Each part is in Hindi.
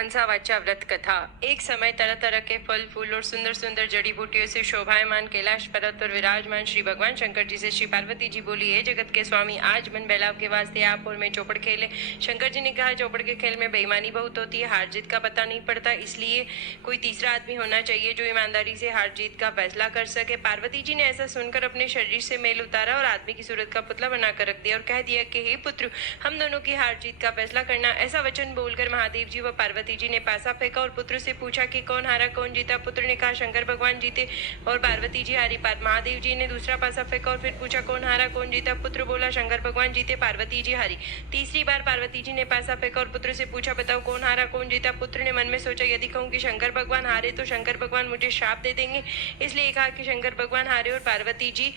मनसा वाचा व्रत कथा। एक समय तरह तरह के फल फूल और सुंदर सुंदर जड़ी बूटियों से शोभायमान कैलाश पर्वत पर विराजमान श्री भगवान शंकर जी से श्री पार्वती जी बोली, हे जगत के स्वामी, आज मन बहलाव के वास्ते आप और मैं चौपड़ खेले। शंकर जी ने कहा, चौपड़ के खेल में बेईमानी बहुत होती है, हार जीत का पता नहीं पड़ता, इसलिए कोई तीसरा आदमी होना चाहिए जो ईमानदारी से हार जीत का फैसला कर सके। पार्वती जी ने ऐसा सुनकर अपने शरीर से मेल उतारा और आदमी की सूरत का पुतला बनाकर रख दिया और कह दिया कि हे पुत्र, हम दोनों की हार जीत का फैसला करना। ऐसा वचन बोलकर महादेव जी व पार्वती जी ने पासा फेंका और पुत्र से पूछा कि कौन हारा कौन जीता। पुत्र ने कहा, शंकर भगवान जीते और पार्वती जी हारी। महादेव जी ने दूसरा पासा फेंका और फिर पूछा, कौन हारा कौन जीता। पुत्र बोला, शंकर भगवान जीते, पार्वती जी हारी। तीसरी बार पार्वती जी ने पासा फेंका और पुत्र से पूछा, बताओ कौन हारा कौन जीता। पुत्र ने मन में सोचा, यदि कहूँ कि शंकर भगवान हारे तो शंकर भगवान मुझे शाप दे देंगे, इसलिए कहा कि शंकर भगवान हारे और पार्वती जी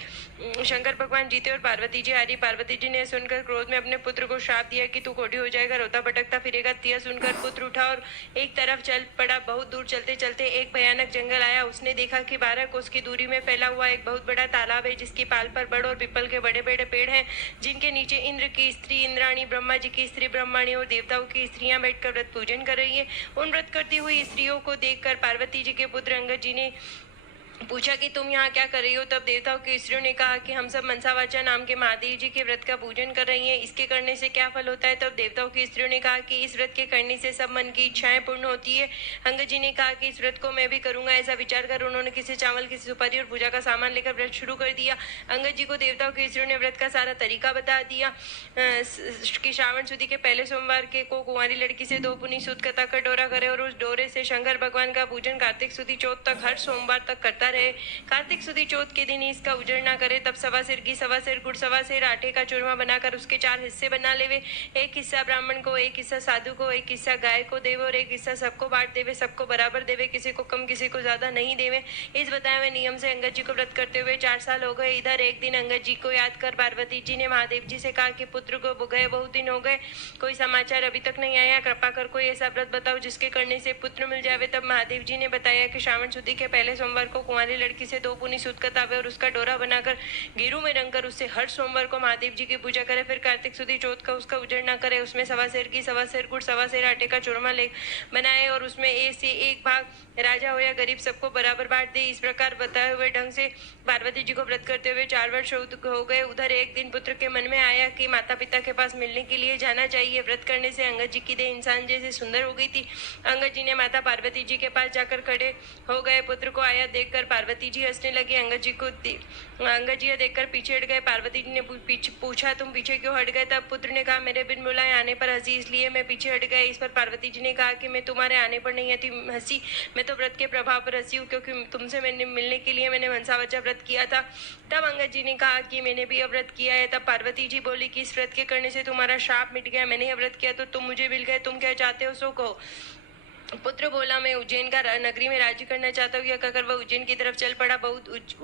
शंकर भगवान जीते और पार्वती जी हारी। पार्वती जी ने सुनकर क्रोध में अपने पुत्र को शाप दिया कि तू कोढ़ी हो जाएगा, रोता भटकता फिरेगा। यह सुनकर पुत्र उठा और एक तरफ चल पड़ा। बहुत दूर चलते चलते एक भयानक जंगल आया। उसने देखा कि 12 कोस की दूरी में फैला हुआ एक बहुत बड़ा तालाब है, जिसकी पाल पर बड़ और पीपल के बड़े बड़े पेड़ हैं, जिनके नीचे इंद्र की स्त्री इंद्राणी, ब्रह्मा जी की स्त्री ब्रह्माणी और देवताओं की स्त्रियां बैठकर व्रत पूजन कर रही है। उन व्रत करती हुई स्त्रियों को देखकर पार्वती जी के पुत्र अंगद जी ने पूछा कि तुम यहाँ क्या कर रही हो। तब देवताओं की स्त्रियों ने कहा कि हम सब मनसावाचा नाम के महादेव जी के व्रत का पूजन कर रही हैं, इसके करने से क्या फल होता है। तब देवताओं की स्त्रियों ने कहा कि इस व्रत के करने से सब मन की इच्छाएं पूर्ण होती है। अंगद जी ने कहा कि इस व्रत को मैं भी करूंगा। ऐसा विचार कर उन्होंने किसी चावल, किसी सुपारी और पूजा का सामान लेकर व्रत शुरू कर दिया। अंगद जी को देवताओं की स्त्रियों ने व्रत का सारा तरीका बता दिया कि श्रावण सुदी के पहले सोमवार के को कुंवारी लड़की से 2 पुनी सूत कथा का डोरा करे और उस डोरे से शंकर भगवान का पूजन कार्तिक सुदी चौथ तक हर सोमवार तक करता रहे। कार्तिक सुदी चौथ के दिन ही इसका उजड़ ना करे। तब सवा सिर की सवा सिर गुड़, सवा सिर आटे का चूरमा बनाकर उसके 4 हिस्से बना लेवे। एक हिस्सा ब्राह्मण को, एक हिस्सा साधु को, एक हिस्सा गाय को देवे और एक हिस्सा सबको बांट देवे। सबको बराबर देवे, किसी को कम किसी को ज्यादा नहीं देवे। इस बताए हुए नियम से अंगद जी को व्रत करते हुए 4 साल हो गए। इधर एक दिन अंगद जी को याद कर पार्वती जी ने महादेव जी से कहा कि पुत्र को गए बहुत दिन हो गए, कोई समाचार अभी तक नहीं आया, कृपा कर कोई ऐसा व्रत बताओ जिसके करने से पुत्र मिल जावे। तब महादेव जी ने बताया कि श्रावण सुदी के पहले सोमवार को कुंवारी लड़की से 2 पुनी सूत कतावे और उसका डोरा बनाकर गेरू में रंगकर उससे हर सोमवार को महादेव जी की पूजा करे। फिर कार्तिक सुदी चौथ का उसका उजड़ ना करे। उसमें सवा सेर की सवा सेर गुड़, सवा सेर आटे का चूरमा ले बनाए और उसमें एक भाग राजा हो या गरीब सबको बराबर बांट दे। इस प्रकार बताए हुए ढंग से पार्वती जी को व्रत करते हुए 4 वर्ष हो गए। उधर एक दिन पुत्र के मन में आया कि माता पिता के पास मिलने के लिए जाना चाहिए। व्रत करने से अंगद जी की देह इंसान जैसे सुंदर हो गई थी। अंगद जी ने माता पार्वती जी के पास जाकर खड़े हो गए। पुत्र को आया देखकर पार्वती जी हंसने लगे। अंगद जी देखकर पीछे हट गए। पार्वती जी ने पूछा, तुम पीछे क्यों हट गए। तब पुत्र ने कहा, मेरे बिन बुलाए आने पर हंसी, इसलिए मैं पीछे हट गया। इस पर पार्वती जी ने कहा कि मैं तुम्हारे आने पर नहीं हंसी, मैं तो व्रत के प्रभाव पर हंसी हूँ, क्योंकि तुमसे मैंने मिलने के लिए मैंने मनसावाचा व्रत किया था। तब अंगद जी ने कहा कि मैंने भी व्रत किया है। तब पार्वती जी बोली कि इस व्रत के करने से तुम्हारा शाप मिट गया, मैंने यह व्रत किया तो तुम मुझे मिल गए, तुम क्या चाहते हो सो कहो। पुत्र बोला, मैं उज्जैन का नगरी में राज्य करना चाहता हूँ। यह कहकर वह उज्जैन की तरफ चल पड़ा। वो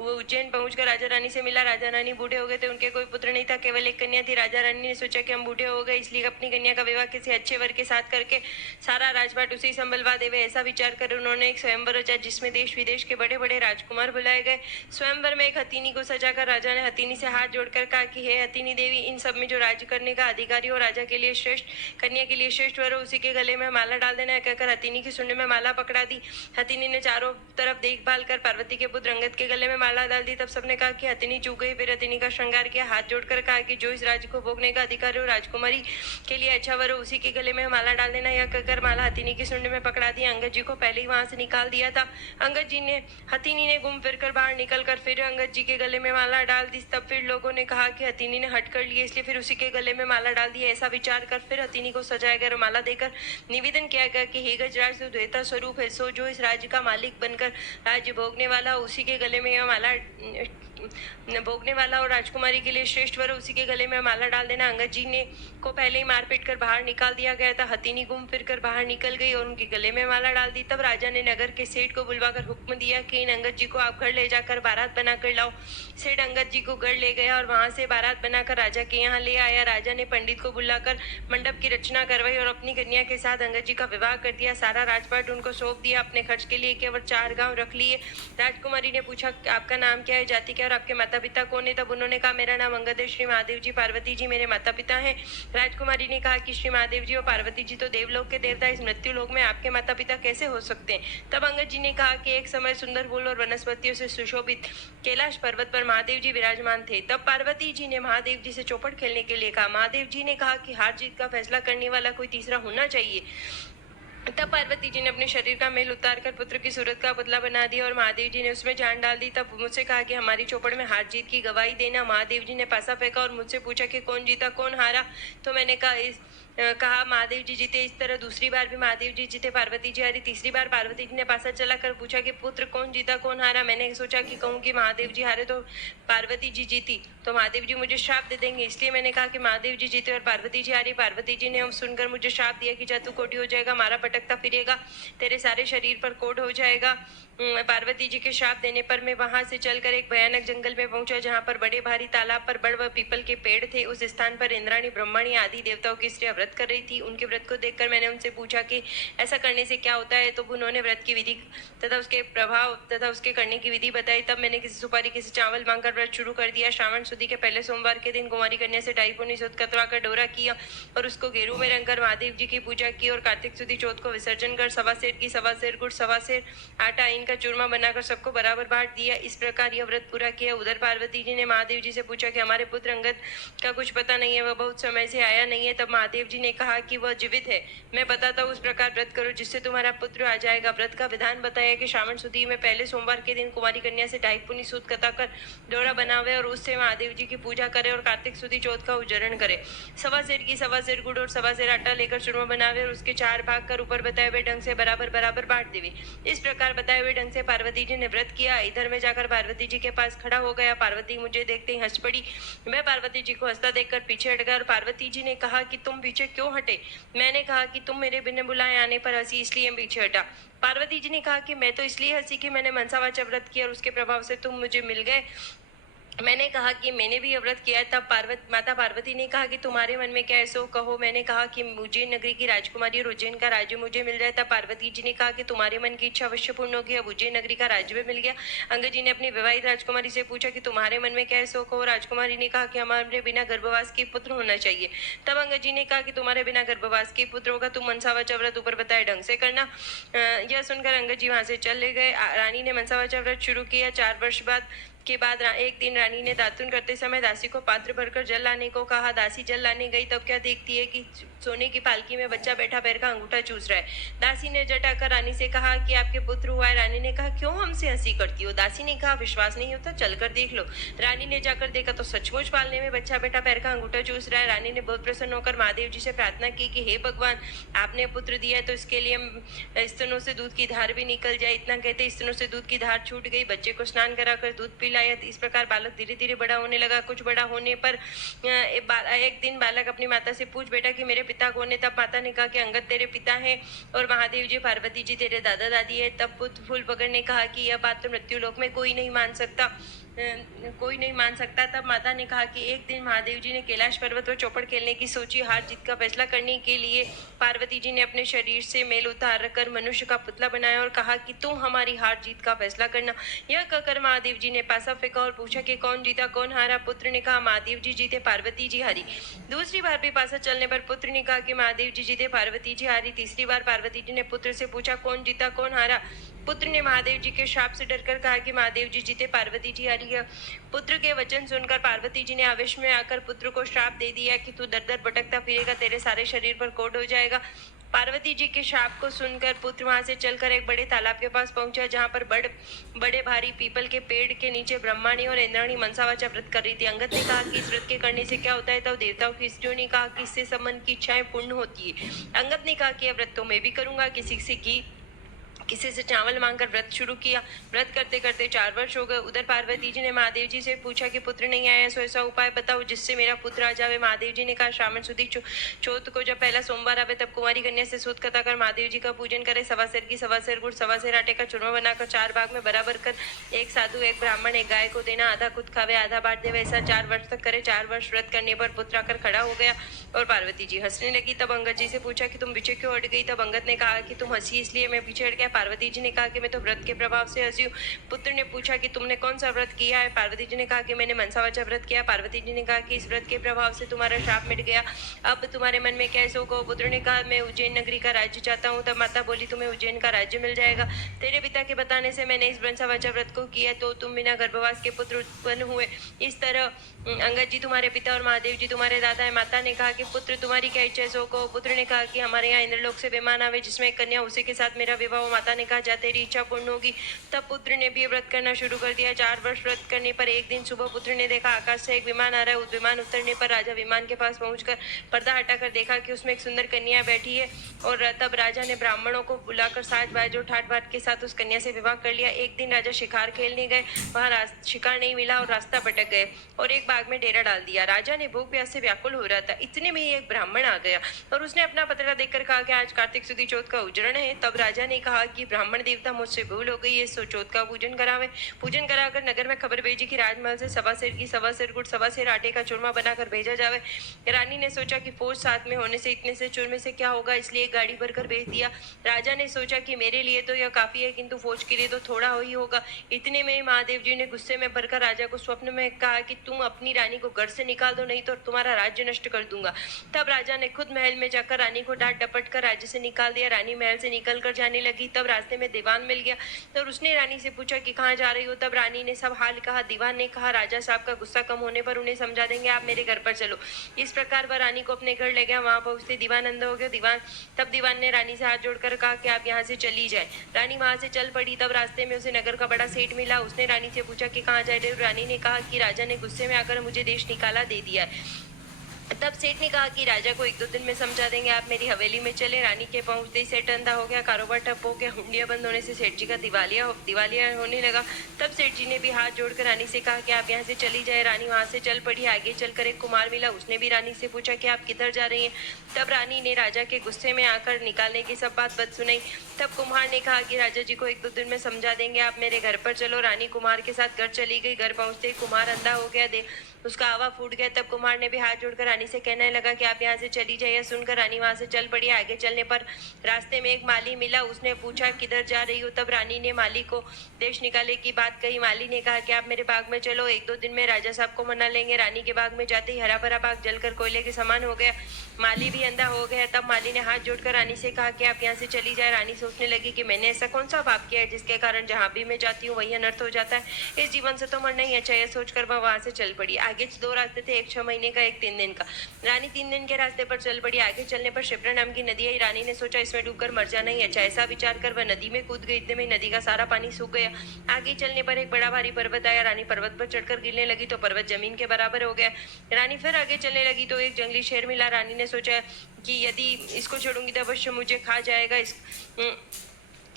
उज्जैन पहुंचकर राजा रानी से मिला। राजा रानी बूढ़े हो गए थे, उनके कोई पुत्र नहीं था, केवल एक कन्या थी। राजा रानी ने सोचा कि हम बूढ़े हो गए, इसलिए अपनी कन्या का विवाह किसी अच्छे वर के साथ करके सारा राजपाट उसे ही संभलवा देवे। ऐसा विचार कर उन्होंने एक स्वयंवर रचा, जिसमें देश विदेश के बड़े बड़े राजकुमार बुलाए गए। स्वयंवर में एक हथीनी को सजाकर राजा ने हथीनी से हाथ जोड़कर कहा कि हे हथीनी देवी, इन सब में जो राज्य करने का अधिकारी हो, राजा के लिए श्रेष्ठ, कन्या के लिए श्रेष्ठ वर हो, उसी के गले में माला डाल देना है। कहकर हथीनी की सुंड में माला पकड़ा दी। हथीनी ने चारों तरफ देखभाल कर पार्वती के पुत्र अंगद के गले में माला डाल दी। तब सबने कहा कि हथीनी चूक गई। फिर हथीनी का श्रृंगार किया, हाथ जोड़कर कहा कि जो इस राज्य को भोगने का अधिकारी हो, राजकुमारी के लिए अच्छा वर हो, उसी के गले में माला डाल देना। यह कहकर माला हथीनी की सुंड में पकड़ा दी। अंगद जी को पहले ही वहां से निकाल दिया था। हथीनी ने घूम फिर कर बाहर निकल कर फिर अंगद जी के गले में माला डाल दी। तब फिर लोगों ने कहा कि हथीनी ने हट कर लिए, इसलिए फिर उसी के गले में माला डाल दी। ऐसा विचार कर फिर हथीनी को सजाया गया और माला देकर निवेदन किया गया कि हे गजराज, तो देवता स्वरूप है, सो जो इस राज्य का मालिक बनकर राज्य भोगने वाला, उसी के गले में यह माला भोगने वाला और राजकुमारी के लिए श्रेष्ठ वर, उसी के गले में माला डाल देना। अंगद जी ने को पहले ही मार पीट कर बाहर निकाल दिया गया था। हथीनी घूम फिर कर बाहर निकल गई और उनके गले में माला डाल दी। तब राजा ने नगर के सेठ को बुलवाकर हुक्म दिया कि इन अंगद जी को आप घर ले जाकर बारात बनाकर लाओ। सेठ अंगद जी को घर ले गया और वहां से बारात बनाकर राजा के यहाँ ले आया। राजा ने पंडित को बुलाकर मंडप की रचना करवाई और अपनी कन्या के साथ अंगद जी का विवाह कर दिया। सारा राजपाट उनको सौंप दिया। अपने खर्च के लिए केवल 4 गांव रख लिए। राजकुमारी ने पूछा, आपका नाम क्या है, जाति क्या, और आपके माता पिता कौन है? तब उन्होंने कहा मेरा नाम अंगद है। श्री महादेव जी पार्वती जी मेरे माता पिता हैं। राजकुमारी ने कहा कि श्री महादेव जी और पार्वती जी तो देवलोक के देवता, इस मृत्यु लोक में आपके माता पिता कैसे हो सकते हैं? तब अंगद जी ने कहा कि एक समय सुंदर फूल और वनस्पतियों से सुशोभित कैलाश पर्वत पर महादेव जी विराजमान थे। तब पार्वती जी ने महादेव जी से चौपड़ खेलने के लिए कहा। महादेव जी ने कहा कि हार जीत का फैसला करने वाला कोई तीसरा होना चाहिए। तब पार्वती जी ने अपने शरीर का मेल उतार कर पुत्र की सूरत का पुतला बना दिया और महादेव जी ने उसमें जान डाल दी। तब मुझसे कहा कि हमारी चौपड़ में हार जीत की गवाही देना। महादेव जी ने पासा फेंका और मुझसे पूछा कि कौन जीता कौन हारा? तो मैंने कहा महादेव जी जीते। इस तरह दूसरी बार भी महादेव जी जीते, पार्वती जी हारी। तीसरी बार पार्वती जी ने पासा चलाकर पूछा कि पुत्र कौन जीता कौन हारा? मैंने सोचा कि कहूँ कि महादेव जी हारे तो पार्वती जी जीती तो महादेव जी मुझे श्राप दे देंगे, इसलिए मैंने कहा कि महादेव जी जीते और पार्वती जी हारी। पार्वती जी ने सुनकर मुझे श्राप दिया कि जा तू कोटी हो जाएगा, मारा भटकता फिरेगा, तेरे सारे शरीर पर कोट हो जाएगा। पार्वती जी के श्राप देने पर मैं वहां से चलकर एक भयानक जंगल में पहुंचा, जहां पर बड़े भारी तालाब पर बड़ व पीपल के पेड़ थे। उस स्थान पर इंद्राणी ब्रह्मणी आदि देवताओं की स्त्रियां व्रत कर रही थी। उनके व्रत को देखकर मैंने उनसे पूछा कि ऐसा करने से क्या होता है? तो उन्होंने व्रत की विधि तथा उसके प्रभाव तथा उसके करने की विधि बताई। तब मैंने किसी सुपारी किसी चावल मांगकर व्रत शुरू कर दिया। श्रावण सुदी के पहले सोमवार के दिन कुंवारी कन्या से ढाई पुनी सुध कतवा डोरा किया और उसको गेरू में रंगकर महादेव जी की पूजा की और कार्तिक सुदी चौथ को विसर्जन कर सवा सेर की सवा सेर गुड़ सवा सेर आटा इनका चूरमा बनाकर सबको बराबर बांट दिया। इस प्रकार यह व्रत पूरा किया। उधर पार्वती जी ने महादेव जी से पूछा कि हमारे पुत्र अंगद का कुछ पता नहीं है, वह बहुत समय से आया नहीं है। तब महादेव जी ने कहा कि वह जीवित है, मैं बताता हूँ उस प्रकार व्रत करो जिससे तुम्हारा पुत्र आ जाएगा। व्रत का विधान बताया कि श्रावण सुदी में पहले सोमवार के दिन कुमारी कन्या से ढाई पुनी सूत कताकर डोरा बनावे और उससे महादेव जी की पूजा करे और कार्तिक सुदी चौथ का उच्चारण करे। सवा सेर की सवा सेर गुड़ और सवा सेर आटा लेकर चूरमा बनावे और उसके 4 भाग कर ऊपर बताए हुए ढंग से बराबर बराबर बांट देवे। इस प्रकार बताए हुए ढंग से पार्वती जी ने व्रत किया। इधर में जाकर पार्वती जी के पास खड़ा हो गया। पार्वती मुझे देखते ही हंस पड़ी। मैं पार्वती जी को हंसता देखकर पीछे हट गया और पार्वती जी ने कहा कि तुम पीछे क्यों हटे? मैंने कहा कि तुम मेरे बिना बुलाए आने पर हंसी, इसलिए पीछे हटा। पार्वती जी ने कहा कि मैं तो इसलिए हंसी कि मैंने मनसावाचा व्रत किया और उसके प्रभाव से तुम मुझे मिल गए। मैंने कहा कि मैंने भी व्रत किया है। तब माता पार्वती ने कहा कि तुम्हारे मन में क्या है सो कहो। मैंने कहा कि उज्जैन नगरी की राजकुमारी और उज्जैन का राज्य मुझे मिल जाए। तब पार्वती जी ने कहा कि तुम्हारे मन की इच्छा अवश्य पूर्ण होगी, अब उज्जैन नगरी का राज्य भी मिल गया। अंगद जी ने अपनी विवाहित राजकुमारी से पूछा कि तुम्हारे मन में क्या है सो कहो। राजकुमारी ने कहा कि हमारे बिना गर्भवास के पुत्र होना चाहिए। तब अंगद जी ने कहा कि तुम्हारे बिना गर्भवास के पुत्र होगा, तुम मनसावाचा व्रत ऊपर बताए ढंग से करना। यह सुनकर अंगद जी वहां से चले गए। रानी ने मनसावाचा व्रत शुरू किया। 4 वर्ष के बाद एक दिन रानी ने दातुन करते समय दासी को पात्र भरकर जल लाने को कहा। दासी जल लाने गई तब क्या देखती है कि सोने की पालकी में बच्चा बैठा पैर का अंगूठा चूस रहा है। दासी ने जटाकर रानी से कहा कि आपके पुत्र हुआ है। रानी ने कहा क्यों हमसे हंसी करती हो? दासी ने कहा विश्वास नहीं होता चलकर देख लो। रानी ने जाकर देखा तो सचमुच पालने में बच्चा बैठा पैर का अंगूठा चूस रहा है। रानी ने बहुत प्रसन्न होकर महादेव जी से प्रार्थना की कि हे भगवान, आपने पुत्र दिया तो इसके लिए स्तनों से दूध की धार भी निकल जाए। इतना कहते स्तनों से दूध की धार छूट गई। बच्चे को स्नान कराकर दूध पिलाया। इस प्रकार बालक धीरे धीरे बड़ा होने लगा। कुछ बड़ा होने पर एक दिन बालक अपनी माता से पूछ बेटा कि मेरे पिता कौन है? तब माता ने कहा कि अंगद तेरे पिता हैं और महादेव जी पार्वती जी तेरे दादा दादी है। तब पुत्र फूल पकड़ ने कहा कि यह बात तो मृत्यु लोक में कोई नहीं मान सकता। तब माता ने कहा कि एक दिन महादेव जी ने कैलाश पर्वत पर चौपड़ खेलने की सोची। हार जीत का फैसला करने के लिए पार्वती जी ने अपने शरीर से मेल उतार कर मनुष्य का पुतला बनाया और कहा कि तुम हमारी हार जीत का फैसला करना। यह कहकर महादेव जी ने पासा फेंका और पूछा कि कौन जीता कौन हारा? पुत्र ने कहा महादेव जी जीते, पार्वती जी हारी। दूसरी बार भी पासा चलने पर पुत्र ने कहा कि महादेव जी जीते, पार्वती जी हारी। तीसरी बार पार्वती जी ने पुत्र से पूछा कौन जीता कौन हारा? पुत्र ने महादेव जी के शाप से डरकर कहा कि महादेव जी जीते, पार्वती जी हारी। पुत्र के वचन सुनकर पार्वती जी ने आवेश में आकर पुत्र को श्राप दे दिया कि तू दर दर भटकता फिरेगा, तेरे सारे शरीर पर कोट हो जाएगा। पार्वती जी के शाप को सुनकर पुत्र वहां से चलकर एक बड़े तालाब के पास पहुंचा, जहां पर बड़े भारी पीपल के पेड़ के नीचे ब्रह्माणी और इंद्राणी मनसावाचा व्रत कर रही थी। अंगद ने कहा कि इस व्रत के करने से क्या होता है? तब देवताओं की स्त्रियों ने कहा कि इससे सब मन की इच्छाएं पूर्ण होती है। अंगद ने कहा कि यह व्रत तो मैं भी करूंगा। किसी से चावल मांगकर व्रत शुरू किया। व्रत करते करते 4 वर्ष हो गए। उधर पार्वती जी ने महादेव जी से पूछा कि पुत्र नहीं आया, सो ऐसा उपाय बताओ जिससे मेरा पुत्र आ जावे। महादेव जी ने कहा श्रावण सुदी चौथ को जब पहला सोमवार आवे तब कुमारी कन्या से सूत कथा कर महादेव जी का पूजन करे। सवा सेर की सवा सेर गुड़ सवा सेर आटे का चूरमा बनाकर 4 भाग में बराबर कर एक साधु एक ब्राह्मण एक गाय को देना। आधा खुद खावे आधा बांट देवे। ऐसा 4 वर्ष तक करे। 4 वर्ष व्रत करने पर पुत्र आकर खड़ा हो गया और पार्वती जी हंसने लगी। तब अंगद जी से पूछा कि तुम पीछे क्यों हट गई? तब अंगद ने कहा कि तुम हंसी इसलिए मैं पीछे हट गया। पार्वती जी ने कहा कि मैं तो व्रत के प्रभाव से हंसी हूँ। पुत्र ने पूछा कि तुमने कौन सा व्रत किया है? पार्वती जी ने कहा कि मैंने मनसावाचा व्रत किया। पार्वती जी ने कहा कि इस व्रत के प्रभाव से तुम्हारा शाप मिट गया, अब तुम्हारे मन में कैसे होगा? पुत्र ने कहा मैं उज्जैन नगरी का राज्य चाहता हूँ। तब माता बोली तुम्हें उज्जैन का राज्य मिल जाएगा, तेरे पिता के बताने से मैंने इस मनसावाचा व्रत को किया, तो तुम बिना गर्भवास के पुत्र उत्पन्न हुए। इस तरह अंगद जी तुम्हारे पिता और महादेव जी तुम्हारे दादा है। माता ने कहा कि पुत्र तुम्हारी क्या इच्छा है सो कहो। पुत्र ने कहा कि हमारे यहाँ इंद्रलोक से विमान आवे जिसमें एक कन्या, उसी के साथ मेरा विवाह हो। माता ने कहा जा तेरी इच्छा पूर्ण होगी। तब पुत्र ने भी व्रत करना शुरू कर दिया। 4 वर्ष व्रत करने पर एक दिन सुबह पुत्र ने देखा आकाश से एक विमान आ रहा है। उस विमान उतरने पर राजा विमान के पास पहुंचकर पर्दा हटाकर देखा कि उसमें एक सुंदर कन्या बैठी है, और तब राजा ने ब्राह्मणों को बुलाकर साज बाज और ठाट बाट के साथ उस कन्या से विवाह कर लिया। एक दिन राजा शिकार खेलने गए, वहां शिकार नहीं मिला और रास्ता भटक गए और एक बाग में डेरा डाल दिया। राजा ने भूख प्यास से व्याकुल हो रहा था, इतने में ही एक ब्राह्मण आ गया और उसने अपना पतरा देखकर कहा कि आज कार्तिक सुदी चौथ का उजरण है। तब राजा ने कहा कि ब्राह्मण देवता मुझसे भूल हो गई है, सो चौथ का पूजन करावे। पूजन कराकर नगर में खबर भेजी कि राजमहल से 1.25 सेर की 1.25 सेर गुड़ 1.25 सेर आटे का चूरमा बनाकर भेजा जावे। रानी ने सोचा कि फौज साथ में होने से इतने से चूरमे से क्या होगा, इसलिए एक गाड़ी भरकर भेज दिया। राजा ने सोचा कि मेरे लिए तो यह काफी है, किंतु फौज के लिए तो थोड़ा ही होगा। इतने में महादेव जी ने गुस्से में भरकर राजा को स्वप्न में कहा कि तुम अपनी रानी को घर से निकाल दो, नहीं तो तुम्हारा राज्य नष्ट कर दूंगा। तब राजा ने खुद महल में जाकर रानी को डांट डपट कर राज्य से निकाल दिया। रानी महल से निकल कर जाने लगी, तब रास्ते में दीवान मिल गया। तब उसने रानी से पूछा कि कहाँ जा रही हो? तब रानी ने सब हाल कहा। दीवान ने कहा राजा साहब का गुस्सा कम होने पर उन्हें समझा देंगे, आप मेरे घर पर चलो। इस प्रकार वह रानी को अपने घर ले गया। वहां पहुंचते दीवान अंधा हो गया। तब दीवान ने रानी से हाथ जोड़कर कहा कि आप यहाँ से चली जाए। रानी वहां से चल पड़ी। तब रास्ते में उसे नगर का बड़ा सेठ मिला। उसने रानी से पूछा कि कहाँ जा रहे हो? रानी ने कहा कि राजा ने गुस्से में आकर मुझे देश निकाला दे दिया है। तब सेठ ने कहा कि राजा को 1-2 दिन में समझा देंगे, आप मेरी हवेली में चले। रानी के पहुंचते ही सेठ अंधा हो गया, कारोबार ठप हो गया। हुंडिया बंद होने से सेठ जी का दिवालिया होने लगा। तब सेठ जी ने भी हाथ जोड़कर रानी से कहा कि आप यहाँ से चली जाए। रानी वहां से चल पड़ी। आगे चलकर एक कुमार मिला। उसने भी रानी से पूछा कि आप किधर जा रही हैं? तब रानी ने राजा के गुस्से में आकर निकालने की सब बात सुनाई। तब कुम्हार ने कहा कि राजा जी को 1-2 दिन में समझा देंगे, आप मेरे घर पर चलो। रानी कुमार के साथ घर चली गई। घर पहुंचते ही कुमार अंधा हो गया, उसका आवा फूट गया। तब कुमार ने भी हाथ जोड़कर रानी से कहने लगा कि आप यहाँ से चली जाइए। सुनकर रानी वहां से चल पड़ी। आगे चलने पर रास्ते में एक माली मिला। उसने पूछा किधर जा रही हो? तब रानी ने माली को देश निकाले की बात कही। माली ने कहा कि आप मेरे बाग में चलो, 1-2 दिन में राजा साहब को मना लेंगे। रानी के बाग में जाते ही हरा भरा बाग जलकर कोयले के समान हो गया। माली भी अंधा हो गया। तब माली ने हाथ जोड़कर रानी से कहा कि आप यहाँ से चली जाए। रानी सोचने लगी कि मैंने ऐसा कौन सा पाप किया है जिसके कारण जहाँ भी मैं जाती हूँ वही अनर्थ हो जाता है। इस जीवन से तो मरना ही अच्छा है, सोचकर वह वहां से चल पड़ी। आगे 2 रास्ते थे, एक 6 महीने का, एक 3 दिन का। रानी 3 दिन के रास्ते पर चल पड़ी। आगे चलने पर शिप्रा नाम की नदी आई। रानी ने सोचा इसमें डूबकर मर जाना ही अच्छा। ऐसा विचार कर वह नदी में कूद गई। इतने में नदी का सारा पानी सूख गया। आगे चलने पर एक बड़ा भारी पर्वत आया। रानी पर्वत पर चढ़कर गिरने लगी तो पर्वत जमीन के बराबर हो गया। रानी फिर आगे चलने लगी तो एक जंगली शेर मिला। रानी ने सोचा कि यदि इसको छोड़ूंगी तो अवश्य मुझे खा जाएगा।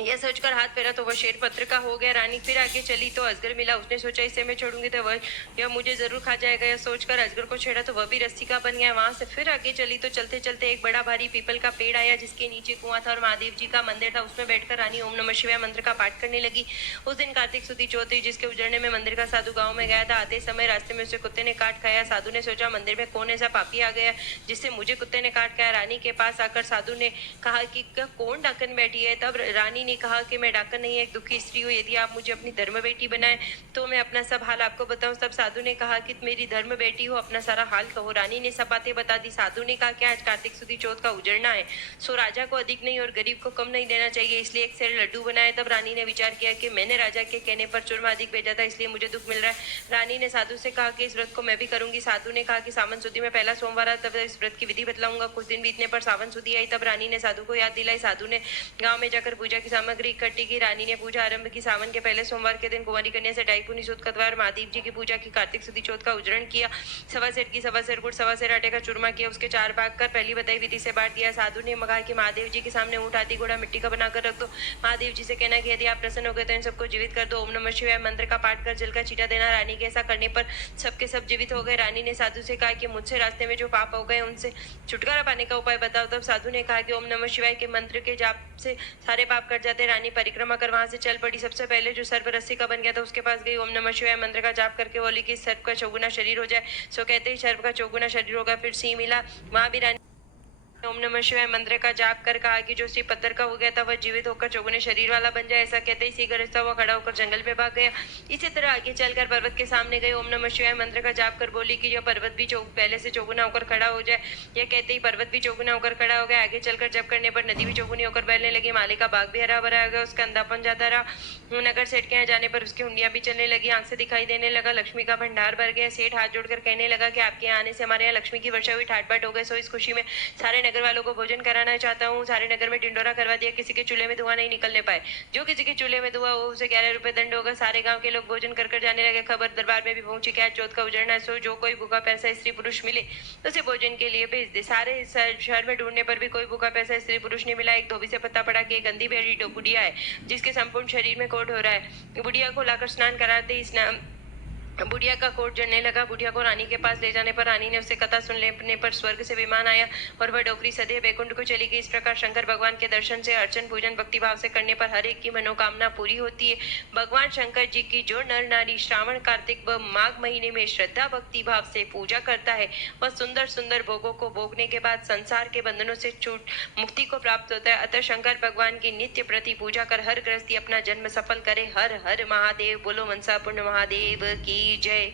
यह सोचकर हाथ फेरा तो वह शेर पत्र का हो गया। रानी फिर आगे चली तो अजगर मिला। उसने सोचा इसे मैं छोड़ूंगी तो यह मुझे जरूर खा जाएगा। यह सोचकर अजगर को छेड़ा तो वह भी रस्सी का बन गया। वहां से फिर आगे चली तो चलते चलते एक बड़ा भारी पीपल का पेड़ आया जिसके नीचे कुआं था और महादेव जी का मंदिर था। उसमें बैठकर रानी ओम नमः शिवाय मंत्र का पाठ करने लगी। उस दिन कार्तिक सुदी चौथ थी जिसके उजड़ने में मंदिर का साधु गाँव में गया था। आते समय रास्ते में उसे कुत्ते ने काट खाया। साधु ने सोचा मंदिर में कौन ऐसा पापी आ गया जिससे मुझे कुत्ते ने काट खाया। रानी के पास आकर साधु ने कहा कि कौन डाकन बैठी है? तब रानी ने कहा कि मैं डाकन नहीं, एक दुखी स्त्री हूँ। यदि आप मुझे अपनी धर्म बेटी बनाए तो मैं अपना सब हाल आपको बताऊं। तब साधु ने कहा कि मेरी धर्म बेटी हो, अपना सारा हाल कहो। रानी ने सब बातें बता दी। साधु ने कहा कि आज कार्तिक सुदी चौथ का उजड़ना है, सो राजा को अधिक नहीं और गरीब को कम नहीं देना चाहिए, इसलिए 1 सेर लड्डू बनाए। तब रानी ने विचार किया कि मैंने राजा के कहने पर चूरमा अधिक भेजा था, इसलिए मुझे दुख मिल रहा है। रानी ने साधु से कहा कि इस व्रत को मैं भी करूंगी। साधु ने कहा कि सावन सुदी में पहला सोमवार है, तब इस व्रत की विधि बतलाऊंगा। कुछ दिन बीतने पर सावन सुदी आई। तब रानी ने साधु को याद दिलाई। साधु ने गाँव में जाकर पूजा की सामग्री इकट्ठी की। रानी ने पूजा आरंभ की। सावन के पहले सोमवार के दिन कुंवारी कन्या से डाईपुनी सूद कतवार महादेव जी की पूजा की। कार्तिक सुदी चौथ का उजरण किया। 1.25 सेर की 1.25 सेर गुड़ 1.25 सेर आटे का चूरमा किया। उसके 4 भाग कर पहली बताई विधि से बांट दिया। साधु ने कहा कि महादेव जी के सामने ऊंट आदि घोड़ा मिट्टी का बनाकर रख दो। महादेव जी से कहना कि यदि आप प्रसन्न हो गए तो इन सबको जीवित कर दो। ओम नमः शिवाय मंत्र का पाठ कर जल का छींटा देना। रानी के ऐसा करने पर सबके सब जीवित हो गए। रानी ने साधु से कहा कि मुझसे रास्ते में जो पाप हो गए उनसे छुटकारा पाने का उपाय बताओ। तब साधु ने कहा कि ओम नमः शिवाय के मंत्र के जाप से सारे पाप कट जाते। रानी परिक्रमा कर वहां से चल पड़ी। सबसे पहले जो सर्प रस्सी का बन गया था उसके पास गई। ओम नमः शिवाय मंत्र का जाप करके बोली कि सर्प का चौगुना शरीर हो जाए। सो कहते ही सर्प का चौगुना शरीर होगा। फिर सिंह मिला, वहां भी रानी ओम नमः शिवाय मंत्र का जाप कर कहा कि जो श्री पत्थर का हो गया था वह जीवित होकर चौगुने शरीर वाला बन जाए। ऐसा कहते ही गरजता हुआ खड़ा होकर जंगल में भाग गया। इसी तरह आगे चलकर पर्वत के सामने गई, ओम नमः शिवाय मंत्र का जाप कर बोली कि यह पर्वत भी पहले से चौगुना होकर खड़ा हो जाए। यह कहते ही पर्वत भी चौगुना होकर खड़ा हो गया। आगे चलकर जप करने पर नदी भी चौगुनी होकर बहने लगी। माली का बाग भी हरा भरा हो गया, उसका अंधापन जाता रहा। नगर सेठ के यहाँ जाने पर उसकी हुंडियां भी चलने लगी, आंख से दिखाई देने लगा। लक्ष्मी का भंडार भर गया। सेठ हाथ जोड़कर कहने लगा कि आपके यहाँ आने से हमारे यहाँ लक्ष्मी की वर्षा हुई, ठाट बाट हो गए। सो इस खुशी में सारे नगर वालों को भोजन कराना चाहता हूँ। सारे नगर में ढिंडोरा करवा दिया, किसी के चूल्हे में धुआं नहीं निकलने पाए। जो किसी के चूल्हे में धुआं हो उसे 11 रुपए दंड होगा। सारे गांव के लोग भोजन कर जाने लगे। खबर दरबार में भी पहुंची कि आज चौथ का उजड़ना है, सो जो कोई भूखा पैसा स्त्री पुरुष मिले तो उसे भोजन के लिए भेज दे। सारे शहर में ढूंढने पर भी कोई भूखा पैसा स्त्री पुरुष नहीं मिला। एक धोबी से पता पड़ा कि एक गंदी बेड़ी बुढ़िया है जिसके संपूर्ण शरीर में कोट हो रहा है। बुढ़िया को लाकर स्नान कराते स्नान बुढ़िया का कोट जलने लगा। बुढ़िया को रानी के पास ले जाने पर रानी ने उसे कथा सुन लेने पर स्वर्ग से विमान आया और वह डोकरी सदैव बैकुंठ को चली गई। इस प्रकार शंकर भगवान के दर्शन से, अर्चन पूजन भक्ति भाव से करने पर हर एक की मनोकामना पूरी होती है। भगवान शंकर जी की जो नर नारी श्रावण कार्तिक व माघ महीने में श्रद्धा भक्ति भाव से पूजा करता है वह सुंदर सुंदर भोगों को भोगने के बाद संसार के बंधनों से छूट मुक्ति को प्राप्त होता है। अतः शंकर भगवान की नित्य प्रति पूजा कर हर गृहस्थी अपना जन्म सफल करे। हर हर महादेव। बोलो मनसापूर्ण महादेव की जय।